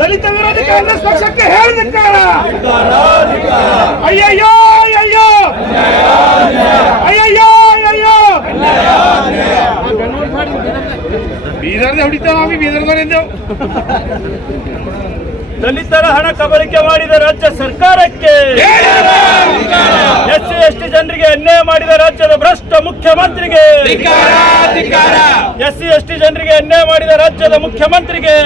ದಲಿತ ವಿರೋಧಿ ಕಾಂಗ್ರೆಸ್ ಪಕ್ಷಕ್ಕೆ ಹೇಳಿ ಧಿಕ್ಕಾರ. ಅಯ್ಯಯ್ಯೋ ಅಯ್ಯಯ್ಯೋ ಅಯ್ಯಯ್ಯೋ ಅಯ್ಯಯ್ಯೋ ಬೀದರ್ದೆ ಹೊಡಿತಾವ. ನಾವು ಬೀದರ್ದವರೆಂದೆವು. ದಲಿತರ ಹಣ ಕಬಳಿಕೆ ಮಾಡಿದ ರಾಜ್ಯ ಸರ್ಕಾರಕ್ಕೆ, ಎಸ್ಸಿ ಎಸ್ಟಿ ಜನರಿಗೆ ಅನ್ಯಾಯ ಮಾಡಿದ ರಾಜ್ಯದ ಭ್ರಷ್ಟ ಮುಖ್ಯಮಂತ್ರಿಗೆ, ಎಸ್ಸಿ ಎಸ್ಟಿ ಜನರಿಗೆ ಅನ್ಯಾಯ ಮಾಡಿದ ರಾಜ್ಯದ ಮುಖ್ಯಮಂತ್ರಿಗೆ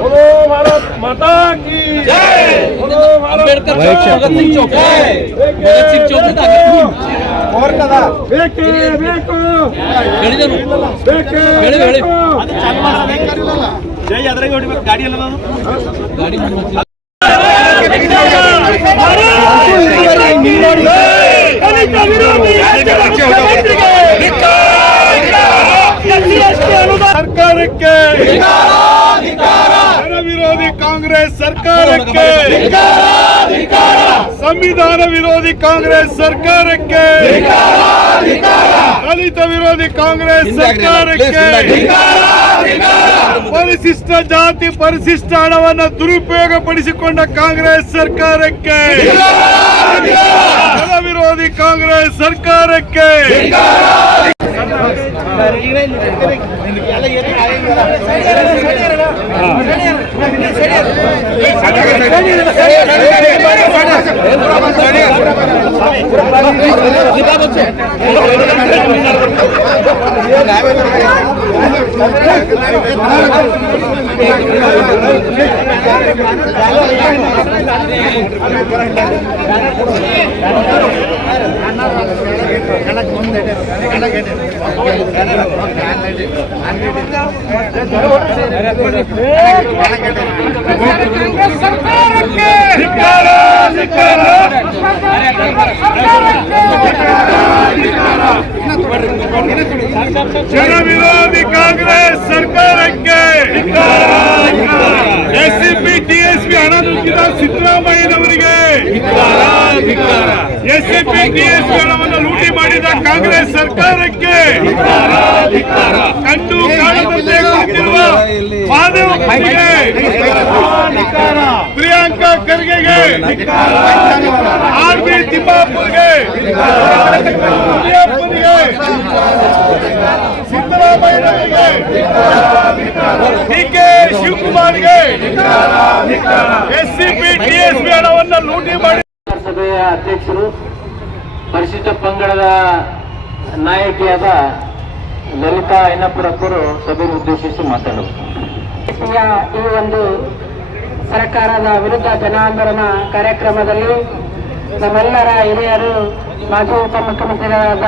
बोलो भारत माता की जय, बोलो भारत भगत सिंह चौक और कदा ಬೇಕು ಬೇಕು ಜೈ ಅದರಾಗೆ ಹೊಡಿಬೇಕು. ಗಾಡಿ ಎಲ್ಲ ಗಾಡಿ ಸರ್ಕಾರಕ್ಕೆ, ಜನ ವಿರೋಧಿ ಕಾಂಗ್ರೆಸ್ ಸರ್ಕಾರಕ್ಕೆ, ಸಂವಿಧಾನ ವಿರೋಧಿ ಕಾಂಗ್ರೆಸ್ ಸರ್ಕಾರಕ್ಕೆ, ದಲಿತ ವಿರೋಧಿ ಕಾಂಗ್ರೆಸ್ ಸರ್ಕಾರಕ್ಕೆ, ಪರಿಶಿಷ್ಟ ಜಾತಿ ಪರಿಶಿಷ್ಟ ಹಣವನ್ನು ದುರುಪಯೋಗ ಪಡಿಸಿಕೊಂಡ ಕಾಂಗ್ರೆಸ್ ಸರ್ಕಾರಕ್ಕೆ, ಜನ ವಿರೋಧಿ ಕಾಂಗ್ರೆಸ್ ಸರ್ಕಾರಕ್ಕೆ ಜನ ವಿರೋಧಿ ಕಾಂಗ್ರೆಸ್ ಸರ್ಕಾರಕ್ಕೆ, ಎಸ್ಸಿಪಿ ಟಿಎಸ್ಪಿ ಹಣ ನುಗ್ಗಿದ ಸಿದ್ದರಾಮಯ್ಯನವರಿಗೆ, ಎಸ್ಸಿಪಿ ಟಿಎಸ್ಪಿ ಹಣವನ್ನು ಲೂಟಿ ಮಾಡಿದ ಕಾಂಗ್ರೆಸ್ ಸರ್ಕಾರಕ್ಕೆ, ಕಂಡು ಕಾಣದಂತೆ ಕುಳಿತಿರುವ ಮಾದೇವಪ್ಪನಿಗೆ, ಪ್ರಿಯಾಂಕಾ ಖರ್ಗೆಗೆ, ಆರ್.ಬಿ. ತಿಮ್ಮಾಪುರ್ಗೆ, ಸಿದ್ದರಾಮಯ್ಯನವರಿಗೆ, ಡಿ.ಕೆ. ಶಿವಕುಮಾರ್ಗೆ, ಎಸ್ಸಿಪಿ ಟಿಎಸ್ಪಿ ಹಣವನ್ನು ಲೂಟಿ ಮಾಡಿ. ಸಭೆಯ ಅಧ್ಯಕ್ಷರು, ಪರಿಶಿಷ್ಟ ಪಂಗಡದ ನಾಯಕಿಯಾದ ಲಲಿತಾ ಐನಪುರಪ್ಪರು ಸಭೆಯನ್ನು ಉದ್ದೇಶಿಸಿ ಮಾತಾಡುವರು. ಈ ಒಂದು ಸರ್ಕಾರದ ವಿರುದ್ಧ ಜನಾಂದೋಲನ ಕಾರ್ಯಕ್ರಮದಲ್ಲಿ ನಮ್ಮೆಲ್ಲರ ಹಿರಿಯರು, ಮಾಜಿ ಉಪಮುಖ್ಯಮಂತ್ರಿಗಳಾದ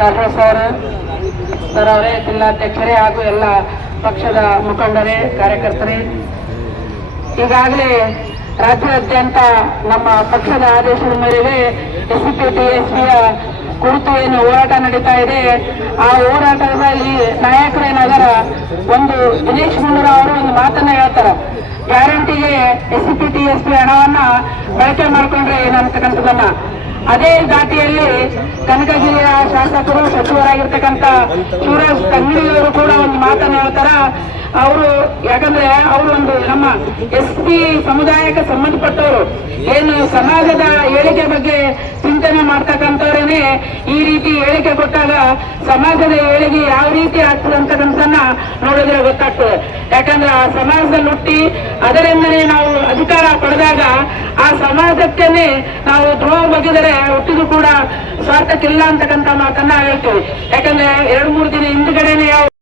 ಕಾಂಗ್ರೆಸ್ ಸರ್ ಅವರೇ, ಜಿಲ್ಲಾಧ್ಯಕ್ಷರೇ ಹಾಗೂ ಎಲ್ಲ ಪಕ್ಷದ ಮುಖಂಡರೇ, ಕಾರ್ಯಕರ್ತರೇ, ಈಗಾಗಲೇ ರಾಜ್ಯಾದ್ಯಂತ ನಮ್ಮ ಪಕ್ಷದ ಆದೇಶದ ಮೇರೆಗೆ ಎಸ್ಸಿಪಿ ಟಿಎಸ್ಪಿಯ ಕುರಿತು ಏನು ಹೋರಾಟ ನಡೀತಾ ಇದೆ, ಆ ಹೋರಾಟದಲ್ಲಿ ನಾಯಕರೇನಾದರ ಒಂದು ದಿನೇಶ್ ಗುಂಡೂರಾವ್ ಅವರು ಒಂದು ಮಾತನ್ನ ಹೇಳ್ತಾರೆ, ಗ್ಯಾರಂಟಿಗೆ ಎಸ್ಸಿಪಿ ಟಿಎಸ್ಪಿ ಹಣವನ್ನ ಬಳಕೆ ಮಾಡಿಕೊಂಡ್ರೆ ಏನಂತಕ್ಕಂಥದನ್ನ. ಅದೇ ದಾಟಿಯಲ್ಲಿ ಕನಕಗಿರಿಯ ಶಾಸಕರು, ಸಚಿವರಾಗಿರ್ತಕ್ಕಂಥ ಶಿವರಾಜ್ ತಂಗಡಿಯವರು ಕೂಡ ಒಂದು ಮಾತನ್ನು ಹೇಳ್ತಾರ. ಅವರು ಯಾಕಂದ್ರೆ ಅವರು ಒಂದು ನಮ್ಮ ಎಸ್ಟಿ ಸಮುದಾಯಕ್ಕೆ ಸಂಬಂಧಪಟ್ಟವರು, ಏನು ಸಮಾಜದ ಏಳಿಗೆ ಬಗ್ಗೆ ಚಿಂತನೆ ಮಾಡ್ತಕ್ಕಂಥವ್ರೇನೆ ಈ ರೀತಿ ಹೇಳಿಕೆ ಕೊಟ್ಟಾಗ ಸಮಾಜದ ಏಳಿಗೆ ಯಾವ ರೀತಿ ಆಗ್ತದೆ ಅಂತಕ್ಕಂಥದ್ದನ್ನ ನೋಡಿದ್ರೆ ಗೊತ್ತಾಗ್ತದೆ. ಯಾಕಂದ್ರೆ ಆ ಸಮಾಜದಲ್ಲಿ ಹುಟ್ಟಿ ಅದರಿಂದನೇ ನಾವು ಅಧಿಕಾರ ಪಡೆದಾಗ ಆ ಸಮಾಜಕ್ಕೇನೆ ನಾವು ದ್ರೋಹ ಬಗೆದರೆ ಹುಟ್ಟಿದು ಕೂಡ ಸ್ವಾರ್ಥಕ್ಕಿಲ್ಲ ಅಂತಕ್ಕಂಥ ಮಾತನ್ನ ಹೇಳ್ತೀವಿ. ಯಾಕಂದ್ರೆ 2-3 ದಿನ ಹಿಂದ್ಗಡೆನೆ